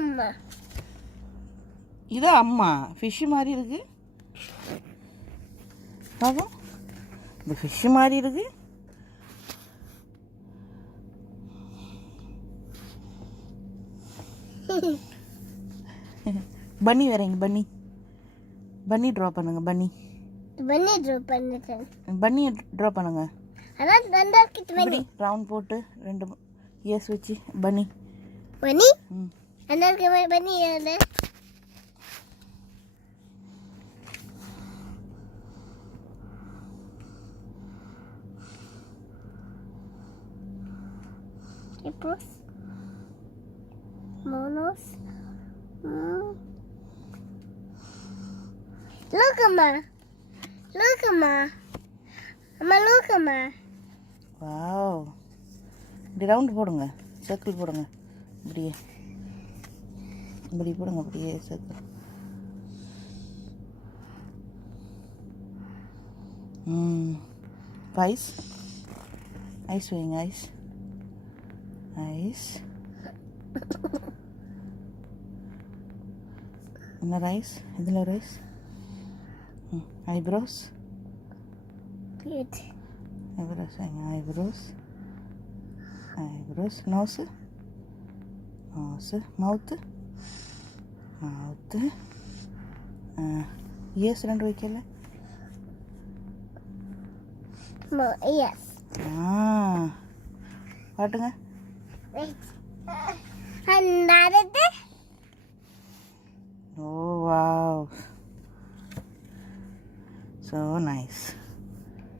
அம்மா. இது அம்மா. ஃபிஷ் மாதிரி இருக்கு. பாப்போம். இந்த ஃபிஷ் மாதிரி இருக்கு. பன்னி வரீங்க. பன்னி பன்னி ட்ரா பண்ணுங்க. பன்னி பன்னியை ட்ரா பண்ணுங்க. இப்படி ரவுண்ட் போட்டு 2 இயர்ஸ் வச்சு பன்னி. பன்னி அந்த பன்னி hippos, monos. Look, Amma. Look, Amma. Amma, look, Amma. Wow. இப்படி ரவுண்ட் போடுங்க. சர்க்கிள் போடுங்க. இப்படியே இப்படி போடுங்க. அப்படியே சர்க்கிள். ஐஸ் ஐஸ் வைங்க. Eyes eyes. என்ன ரைஸ்? இதில் ரைஸ். ஐப்ரோஸ். ஐப்ரோஸ் வைங்க. Eyebrows eyebrows. Nose nose. Mouth mouth. Years 2 வைக்கல. Yes. பாட்டுங்க. Another. Oh wow, so nice.